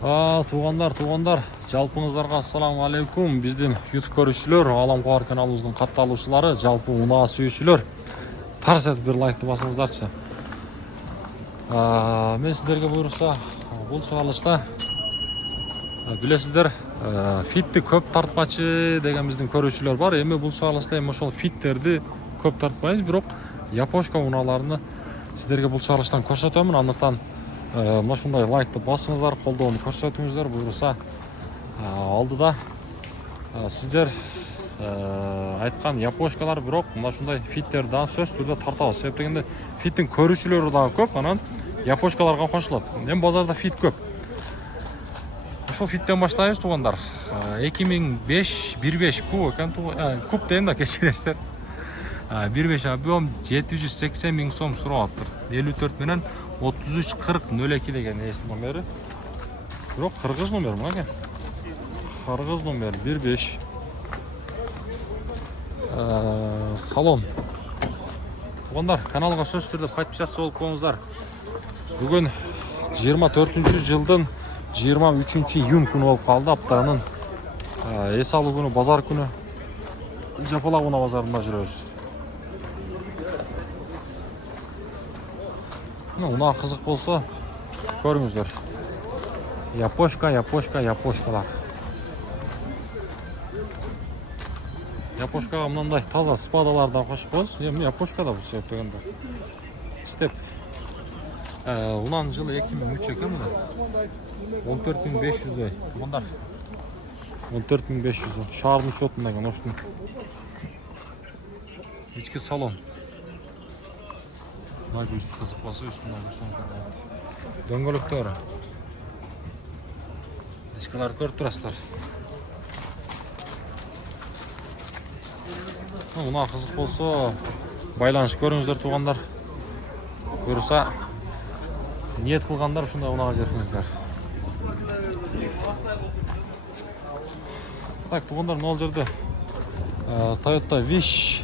Туғандар, жалпыңыздарга ассаламу алейкум. Биздин YouTube көрүүчүлөр, Алам Кубар каналыбыздын катталуучулары, жалпы унаа сүйүүчүлөр, тарс этип бир лайкты басыңыздарчы. Мен сиздерге буйрукса, бул чыгарылышта билесиздер, фитти көп тартпачы деген биздин көрүүчүлөр бар. Эми бул чыгарылышта ошол фиттерди көп тартпайбыз, бирок япошка унааларыны сиздерге бул чыгарылыштан көрсөтөмүн. Андыктан мына ушундай лайкты басыңыздар, колдоону көрсөтүңүздөр. Буюрса алдыда сиздер айткан япошкалар, бирок мына ушундай фиттерди дагы сөзсүз түрдө тартабыз. Себеп дегенде фиттин көрүүчүлөрү дагы көп, анан япошкаларга кошулат. Эми базарда фит көп. Ошол фиттен баштайбыз, туугандар. 2005-15 куб экен, куб дейм да, кечиресиздер. 15 объем 780 миң сом сурап атыр. 54 менен 33-40-02 деген эс номери. Бирок кыргыз номер мына экен. Кыргыз номер 15. Салон. Туугандар, каналга сөзсүз түрдө подписчасы болуп коюңуздар. Бүгүн 24-жылдын 23-июнь күнү болуп калды. Аптанын эс алуу күнү, базар күнү. Жапалак унаа базарында жүрөбүз. Унаа кызык болсо көрүңүздөр. Япошкалар. Япошкага мындай таза спадалардан кошпоз. Эми япошка да бул себеп дегенде. Степ. Унаанын жылы 2003 экен мына. 14500 туугандар. 14500. Шаардын учетунда экен оштун. Ички салон. Мына үстү кызык болсо, үстүнөн көрсөң болот. Дөңгөлөктөр. Дискалар көрүп турасыздар. Унаа кызык болсо, байланыш көрүңүздөр туугандар. Буюрса, ниет кылгандар ушундай унаага жериңиздер. Так, туугандар, мына жерде Toyota Wish.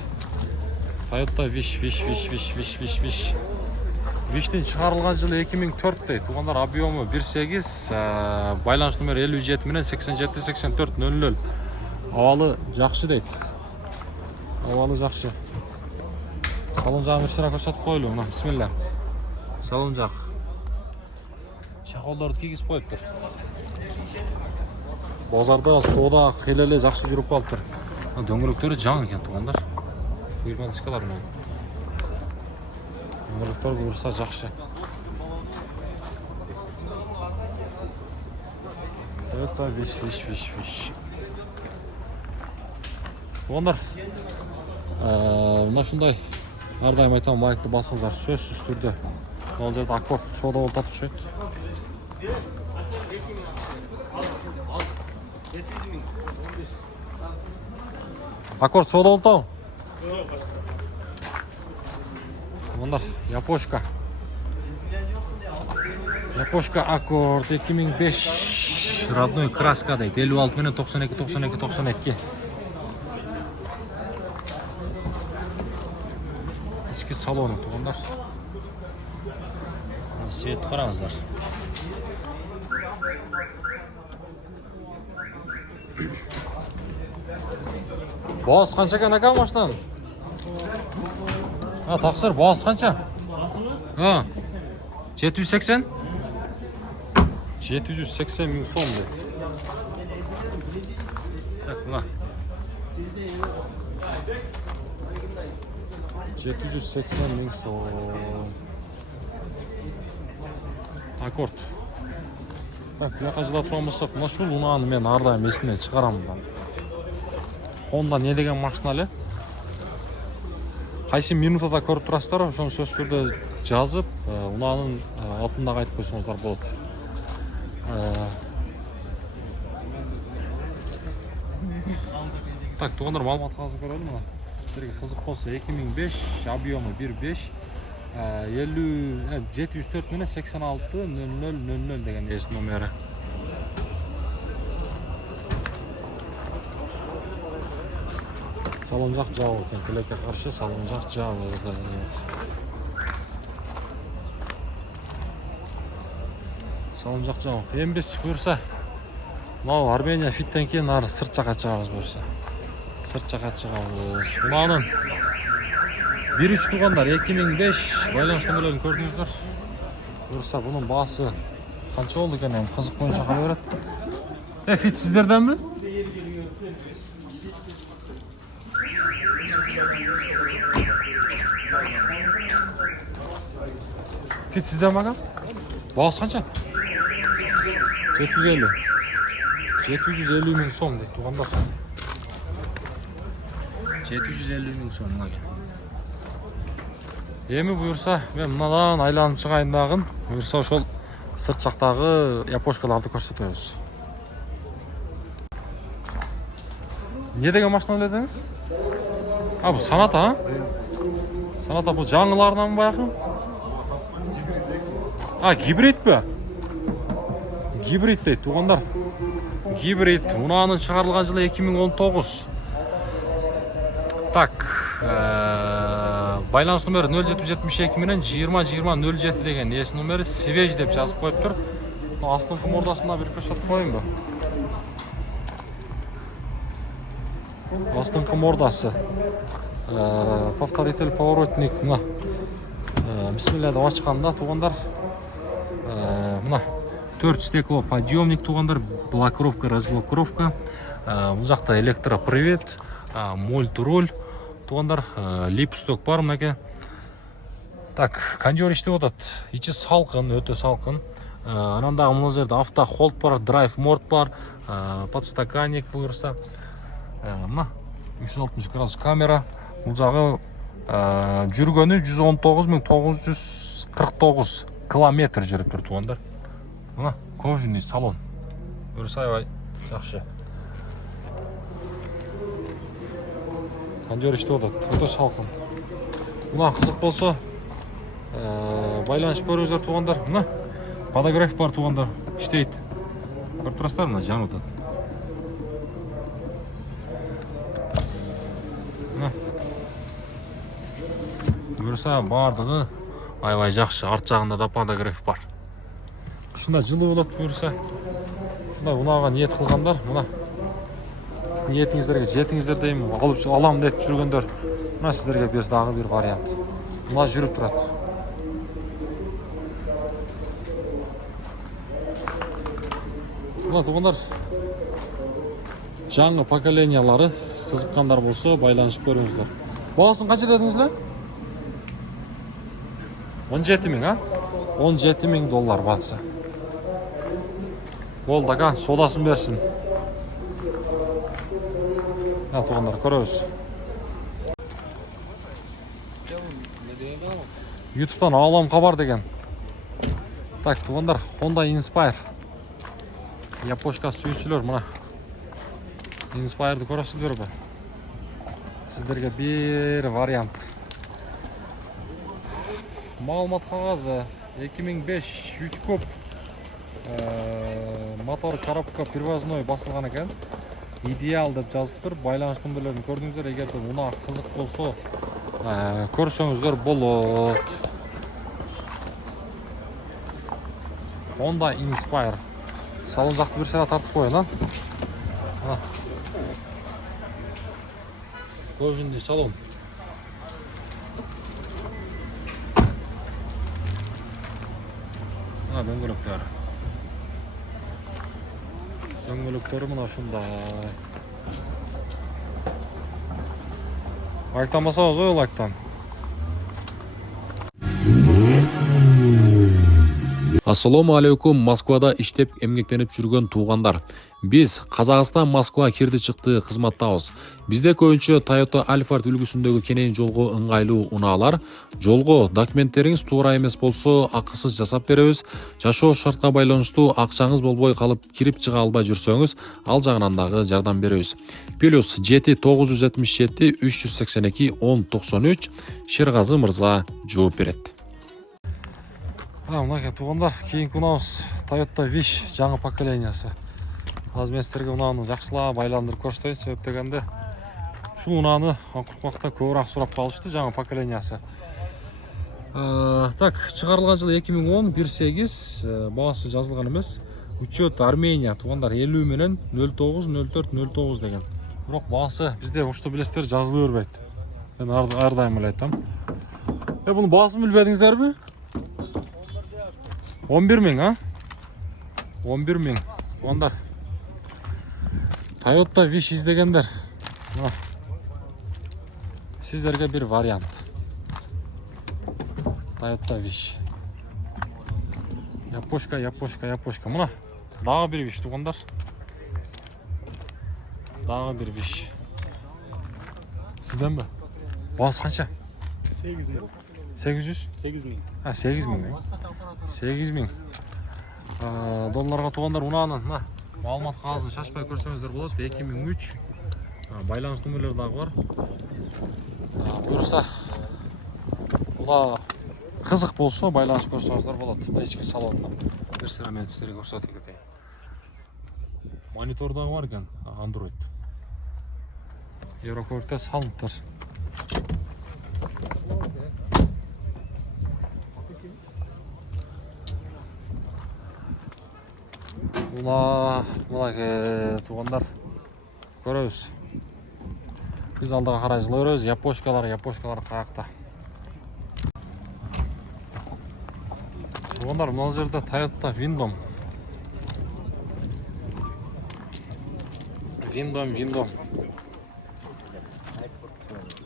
Виштин чыгарылган жылы 2004 дейт. Туугандар, объему 1.8, байланыш номери 57 менен 87-84-00. Абалы жакшы дейт. Абалы жакшы. Салон жагын бир көрсөтүп коелу. Мына, бисмилла. Салон жак. Чаколдорду кийгизип коюптур. Базарда соода келеле жакшы жүрүп калыптыр. Дөңгөлөктөрү жаңы экен, туугандар. Буйрма дискалар мына. Дөңгөлөктөр буюрса жакшы. Это виш. Туугандар, мына ушундай ар дайым айтам, лайкты басыңыздар, сөзсүз түрдө. Ал жерде аккорд соода болуп атышат. Аккорд соода болуп. Туугандар, япошка аккорд 2005 родной краска дейт. 56 менен 92. Ички салону, туугандар. Свет караңыздар. Баасы канча экен ака машинанын? Таксыр, баасы канча? 780? 780 миң сом дейт. Так, мына. 780 миң сом. Аккорд. Так, буяка жылап турган болсок, мына ушул унааны мен ар дайым эсимден чыгарам. Honda не деген машина эле? Кайсы минутада көрүп турасыздар, ошону сөз түрдө жазып, унаанын атын дагы айтып койсоңуздар болот. Так, туугандар, маалымат кагазын көрөлү мына. Силерге кызык болсо 2005, объему 1.5, 704 менен 86-00-00 деген эс номери. Салон жак жабык экен, тилекке каршы салон жак жабык. салон жақ жағын. Ең біз бұйырса, мынау Армения фиттен кейін ары сырт жаққа шығамыз бұйырса. Сырт жаққа шығамыз. Мынаның 1-3 туғандар 2005 байланыс нөмірлерін көрдіңіздер. Бұйырса бұның басы қанша болды екен, қызық бойынша қалай береді. Фит сіздерден бі? Фит сізден бі? Бағасы қанша? 750 мың сом дейді туғандар. 750 мың сом мұна кен. Емі бұйырса, мен мұнадан айланып шығайындағын, бұйырса шол сырт жақтағы япошкаларды көрсетеміз. Не деген машина біледіңіз? Бұл Саната, а? Саната бұл жаңыларынан ба яқын? Гибрид бі? Гибрид дейді, туғандар. Гибрид, мұнаның шығарылған жылы 2019. Так, байланыс номері 0772 менен 20-20-07 деген есі номері свеж деп жазып қойып тұр. Астыңғы мордасында бір көрсетіп қойын ба? Астыңғы мордасы. Повторитель поворотник. Бисмилля деп ашқанда туғандар. 4 стекло подъемник туғандар. Блокировка, разблокировка. Бұл жақта электропривет, мультироль туғандар. Липсток бар мұнеке. Так, кондер іштеп отады. Ичі салқын, өте салқын. Анандағы мұны жерде автохолд бар, драйв мод бар, подстаканник бұйырса. 360 градус камера. Бұл жағы жүргені 119.949 километр жүріп тұр туғандар. Кожаный салон. Бұйырса айбай, жақшы. Кондер іштеп отады, өте салқын. Бұна қызық болса, байланыс көріңіздер туғандар. Фотограф бар туғандар, іштейді. Көріп тұрастар, мұна жан отады. Бұйырса бардығы айбай жақшы, арт жағында да фотограф бар. Шында жылы болады бұйырса. Шында ұнаға ниет қылғандар, мұна ниетіңіздерге жетіңіздер деймін, алам деп жүргендер. Мұна сіздерге бір дағы бір вариант. Мұна жүріп тұрады. Мұна тұғындар жаңғы поколениялары қызыққандар болса байланышып көріңіздер. Бағасын қанша дедіңіздер? 17 мың, а? 17 мың доллар батса. Болды, аға, содасын берсін. Туғандар, көріңіз. Ютубтан алам хабар деген. Так, туғандар, Honda Inspire. Япошка сүйіншілер, мұна. Inspire'ды көресіздер бі? Сіздерге бір вариант. Малмат қағазы 2005 3 көп мотор коробка привозной басылған екен. Идеал деп жазып тұр. Байланыс нөмірлерін көрдіңіздер. Егер де мұна қызық болса көрсеңіздер болады. Honda Inspire. Салон жақты бір сәра тартып қойын, Кожаный салон. Дөңгөлөктөр. Дөңгөлөктөрү мына ушундай. Лайктанбасаңыз ой лайктан. Ассаламу алейкум, Москвада иштеп эмгектенип жүргөн туугандар. Биз Казакстан Москва кирди чыкты кызматтабыз. Бизде көбүнчө Toyota Alphard үлгүсүндөгү кенен жолго ыңгайлуу унаалар. Жолго документтериңиз туура эмес болсо, акысыз жасап беребиз. Жашоо шартка байланыштуу акчаңыз болбой калып кирип чыга албай жүрсөңүз, ал жагынан дагы жардам беребиз. Плюс 7-977 382 1093 Шергазы мырза жооп берет. Мына туғандар, кейінгі ұнауыз Toyota Wish жаңы поколениясы. Азыр мен сіздерге ұнаны жақсылап байландырып көрсетейін, себеп дегенде шул ұнаны Аңқұрқмақта көбірек сұрап қалышты жаңы поколениясы. Так, чыгарылган жылы 2010 1.8, багасы жазылган эмес. Учет Армения туугандар 50 менен 09 04 09 деген. Бирок багасы бизде ушто билесиздер жазылып бербейт. Мен ар дайым эле айтам. Бунун баасын билбедиңиздерби? 11 миң, а? 11 миң. Туугандар. Toyota Wish издегендер. Сиздерге bir вариант. Toyota Wish. Япошка. Мына дагы bir Wish туугандар. Дагы bir Wish. Сизденби? Баасы канча? 800. 800? 8000. 8.000. 8.000 долларга туугандар унаанын мына маалымат кагазын шашпай көрсөңүздөр болот. 2003 байланыш номерлери дагы бар. Буюрса була кызык болсо байланышып көрсөңүздөр болот. Ички салонуна бир сыра мен сиздерге көрсөтө кетейин. Монитор дагы бар экен, Android. Еврокөлүктө салыныптыр. Мына туугандар көрөбүз. Биз алдыга карай жылы беребиз. Япошкалар каякта. Туугандар, мына жерде Toyota Windom.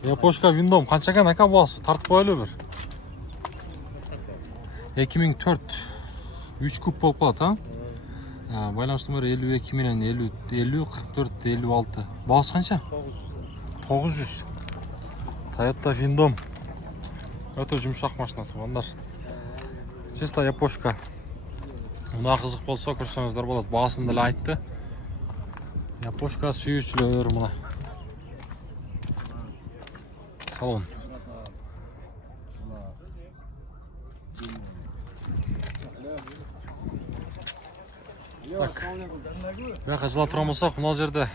Япошка Windom канча экен ака баасы? Тартып коелу бир. 2004 3 куб болуп калат, а? Байланыш номери 52 менен 50 44 56. Баасы канча? 900. Toyota Windom. Өтө жумшак машина туугандар. Чисто япошка. Мына кызык болсо көрсөңүздөр болот. Баасын деле айтты. Япошка сүйүүчүлөр мына. Салон. Так. Бияка жыла турган болсок, мына жерде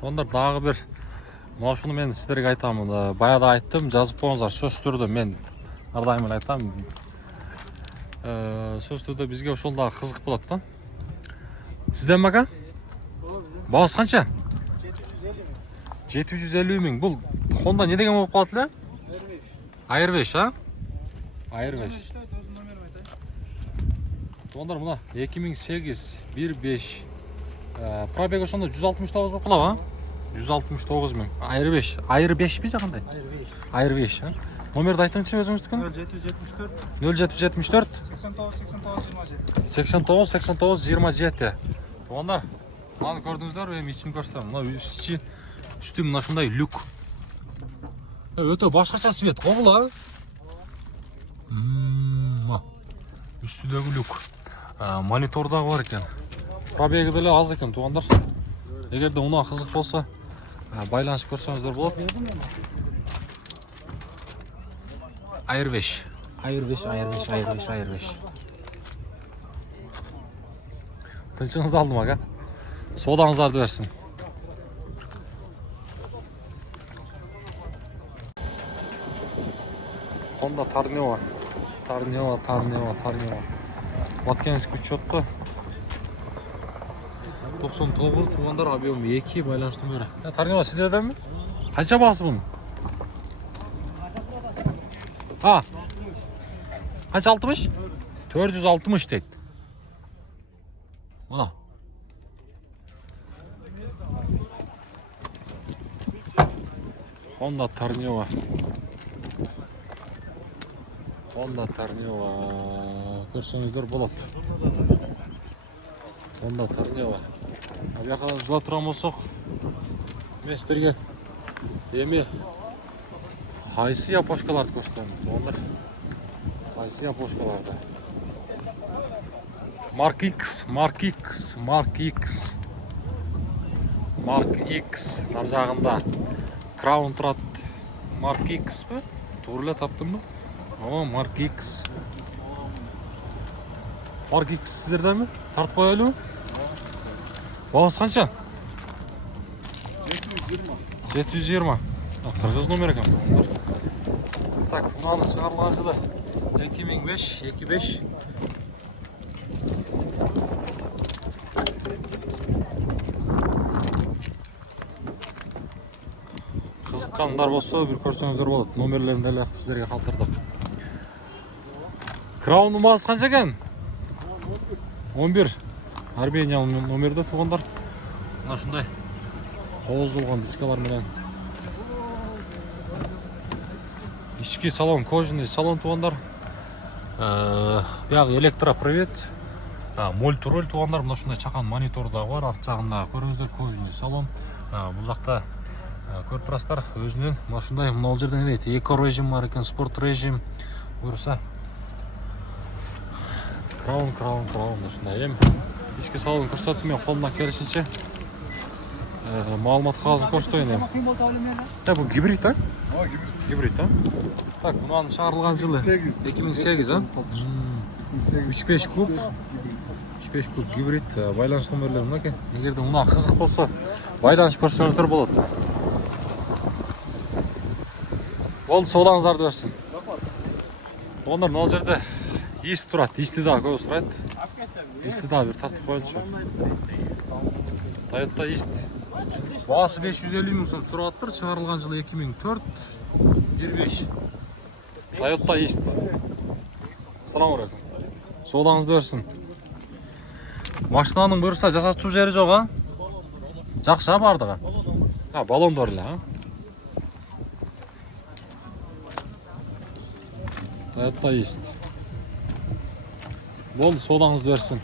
туугандар дагы бир ушуну мен сиздерге айтам. Баягы айттым, жазып коюңуздар. Сөз түрдө мен ар дайым эле айтам. Сөз түрдө бизге ошол дагы кызык болот да. Сизден ака? Баасы канча? 750 миң. Бул Honda не деген болуп калат эле? Air5, а? Air5. Туугандар, мына 2008 1.5. Пробег ошондо 169 болуп калабы, а? 169 миң. Air5 би жакандай? Air5, а? Номерди айтыңызчы өзүңүздүкүн? 0774 89 27. Туугандар, мынаны көрдүңүздөр, эми ичин көрсөтөм. Мына үстү мына ушундай люк. Өтө башкача свет, кобула. Үстүдөгү люк. Монитор дагы бар экен. Пробеги деле аз экен туугандар. Эгерде унаа кызык болсо, байланышып көрсөңүздөр болот. Air5. Тынчыңызды алдым ака. Содаңыздарды берсин. Honda Tarnio. Баткенский учетто 99 туугандар, объем 2, байланыш номери. Tarnio сиздерденби? Канча баасы бунун? Канча 60? 460 дейт. Мына. Honda Tarnio. Көрсөңүздөр болот. Honda Tarnio. Бияка жыла турган болсок, мен сиздерге эми кайсы япошкаларды көрсөтөм, туугандар. Кайсы япошкаларды? Mark X нар жагында Crown турат. Mark X бе? Туура эле таптымбы? Mark X сиздерденби? Тартып коелубу? Баасы канча? 720. Kırgız номер ekan bu. Tak, bunun çıkarılgan yılı 2005, 25. Kızıkkanlar bolsa bir ko'rsaңizдар болот. Номерлерин деле сиздерге калтырдык. Краун нумарасы канча экен? 11. Армения номерде туугандар. Мына ушундай кооздолгон дискалар менен. Ички салон, кожаный салон туугандар. Бияк электропривод. Мультироль туугандар. Мына ушундай чакан монитор да бар. Арт жагында көрүңүздөр кожаный салон. Бул жакта көрүп турасыздар өзүнүн мына ушундай мына жерде не дейт? Эко режим бар экен, спорт режим. Буюрса Краун ушундай эми ички салон көрсөтүп мен колумдан келишинче маалымат кагазын көрсөтөйүн эми. Бул гибрид, а? Гибрид, а? Так, мунун чыгарылган жылы 2008, а? 35 куб. 35 куб гибрид, байланыш номерлери мына экен. Эгерде мына кызык болсо, байланышып көрсөңүздөр болот. Болду, соолаңыздарды берсин. Ондар мына жерде ист турат, исти дагы көп сурайт. Исти дагы бир тартып коелучу. Toyota ист. Баасы 550 миң сом сурап атыр, чыгарылган жылы 2004, 25. Toyota ист. Салам алейкум. Соолаңызды берсин. Машинанын буюрса жасатчу жери жок, а? Жакшы бардыгы. Баллондор эле, а? Toyota ист. Болду, соолаңызды берсин.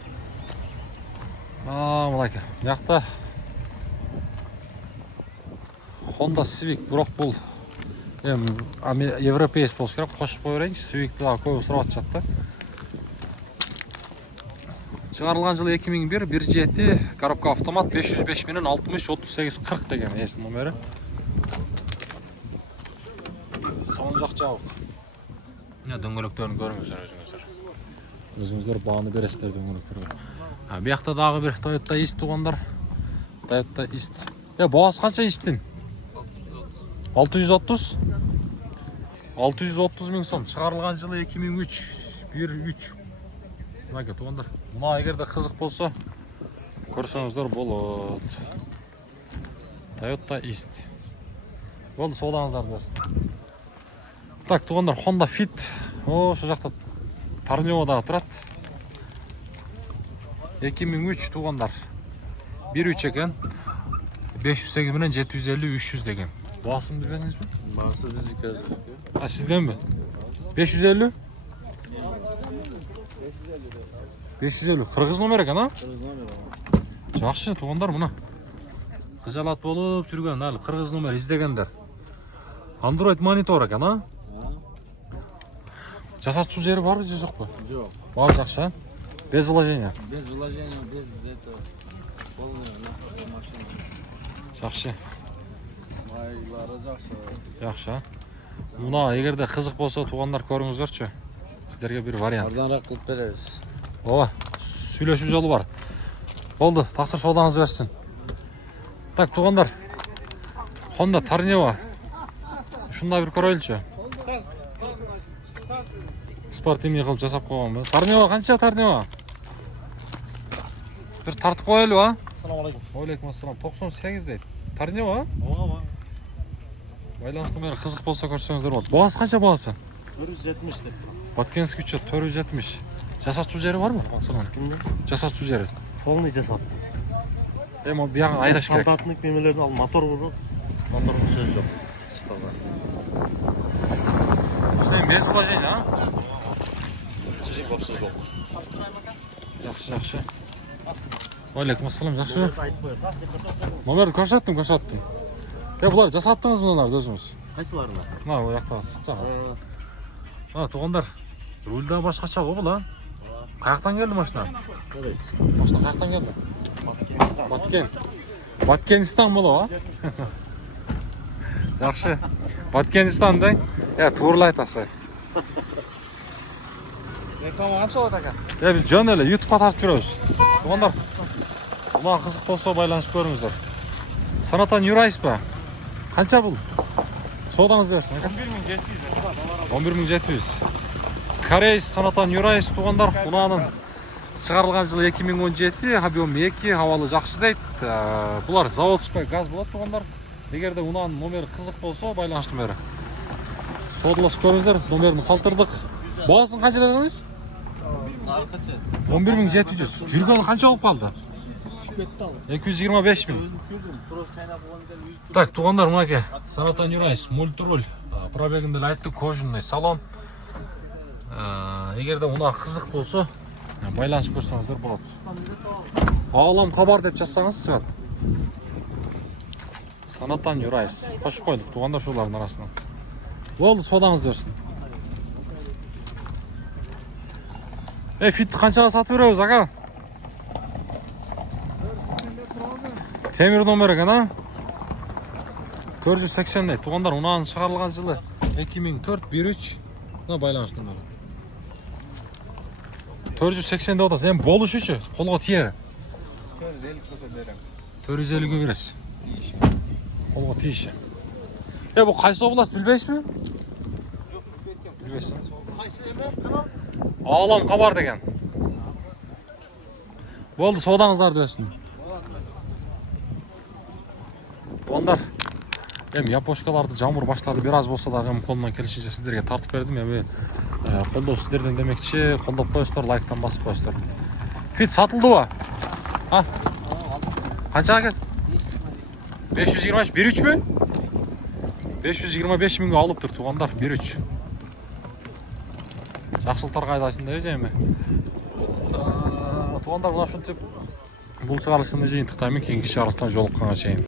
Мынакей. Бuyakta Honda Civic, бирок бул европейс болуш керек. Кошуп кое берейинчи. Civic'ти дагы көп сурап атышат да. Чыгарылган жылы 2001, 1.7, коробка автомат, 505 менен 60 38 40 деген эс номери. Соң жак жабык. Мына дөңгөлөктөрүн көрүңүздөр өзүңүздөр. Өзүңүздөр бааны бересиздер дөңгөлөктөргө. Бuyakta дагы бир Toyota ист туугандар. Toyota ист. Баасы канча истин? 630. 630 миң сом. Чыгарылган жылы 2003, 1.3. Мына туугандар. Мына эгерде кызык болсо көрсөңүздөр болот. Toyota ист. Болду, соолаңыздарды берсин. Так, туугандар, Honda Fit. Ошо жакта Торнео дагы турат. 2003 туугандар. 1.3 экен. 508 менен 750 300 деген. Баасын билбедиңизби? Баасы биздики азыр. Сизденби? 550? 550. Кыргыз номер экен, а? Кыргыз номер. Жакшы туугандар, мына. Кыжалат болуп жүргөн, ал кыргыз номер издегендер. Android монитор экен, а? Жасатчу жери барбы же жокпу? Жок. Баары жакшы, а? Без вложения. Без вложения, без этого. Полный машина. Жакшы. Майлары жакшы. Жакшы, а? Мына эгерде кызык болсо туугандар көрүңүздөрчү. Сиздерге бир вариант. Арзаныраак кылып беребиз. Ооба, сүйлөшүү жолу бар. Болду, таксыр соолаңыз берсин. Так, туугандар. Honda Торнео. Ушундай бир көрөйлүчү. Спортивный кылып жасап койгонбу. Торнео канча Торнео? Бир тартып коелу, а? Ассаламу алейкум. Алейкум ассалам. 98 дейт. Торнео, а? Ооба. Байланыш номери кызык болсо көрсөңүздөр болот. Баасы канча баасы? 470 деп. Баткенский учет 470. Жасатчу жери барбы? Максимум. Кимде? Жасатчу жери. Полный жасап. Эми бияга айдаш керек. Солдатник немелерди ал мотор бар. Мотордун сөзү жок. Таза. Сен без вложения, а? Чечек вообще жок. Жакшы, жакшы. Алейкум ассалам, жакшы. Айтып коесуз. Номерди көрсөттүм. Булар жасаттыңызбы муналарды өзүңүз? Кайсыларына? Мына бул жактагысы. Туугандар, рульда башкача го бул, а? Каяктан келди машина? Көрөйсүз. Машина каяктан келди? Баткен. Баткенистан болобу, а? Жакшы. Баткенистан дең. Туурлай айтасыз. Реклама канча болот ака? Биз жөн эле YouTube'га тартып жүрөбүз. Туугандар, мына кызык болсо байланышып көрүңүздөр. Санатан Юрайсызбы? Канча бул? Содаңыз берсін. 11.700. Корейс санатан Юрайс туғандар. Унаның шығарылған жылы 2017, объем 2, хавалы жақсы дейді. Бұлар заводской газ болады туғандар. Егер де унаның номері қызық болса, байланыс номері. Содылас көріңіздер, номерін қалтырдық. Бағасын қанша дедіңіз? 11.700. Жүргені қанша болып қалды? 225 000. Так, туғандар мұнаке. Санатан Юрайс, мультруль. Пробегінде айтты, кожаный салон. Егер де уна қызық болса, байланыс көрсеңіздер болады. Алам хабар деп жазсаңыз шығады. Санатан Юрайс. Қош қойдық туғандар шулардың арасынан. Болды, содаңыз берсін. Фитті қаншаға сатып береміз, аға? Темір номері ғана 480 дейді. Туғандар ұнағын шығарылған жылы 2004-13 байланыс номері. 480 деп отасыз, енді болуш үші, қолға тиері. 450-ге бересіз. Қолға тиеші. Бұл қайсы область білбейсіз бе? Білбейсіз. Алам хабар деген. Болды, содаңыздарды өсін. Туғандар, япошкаларды жамыр баштарды бір аз болса да қолымнан келішінше сіздерге тартып бердім. Қолдау сіздерден демекші, қолдап қойыстар, лайктан басып қойыстар. Фит сатылды ба? Қаншаға кел? 525, 1-3 бе? 525 000-ге алып тұр туғандар, 1-3. Жақсылтар қайдасында ежеме. Туғандар, мұна шын теп бұл шығарылысында жейін тұқтаймен кейінгі шығарылыстан жолыққанға шейін.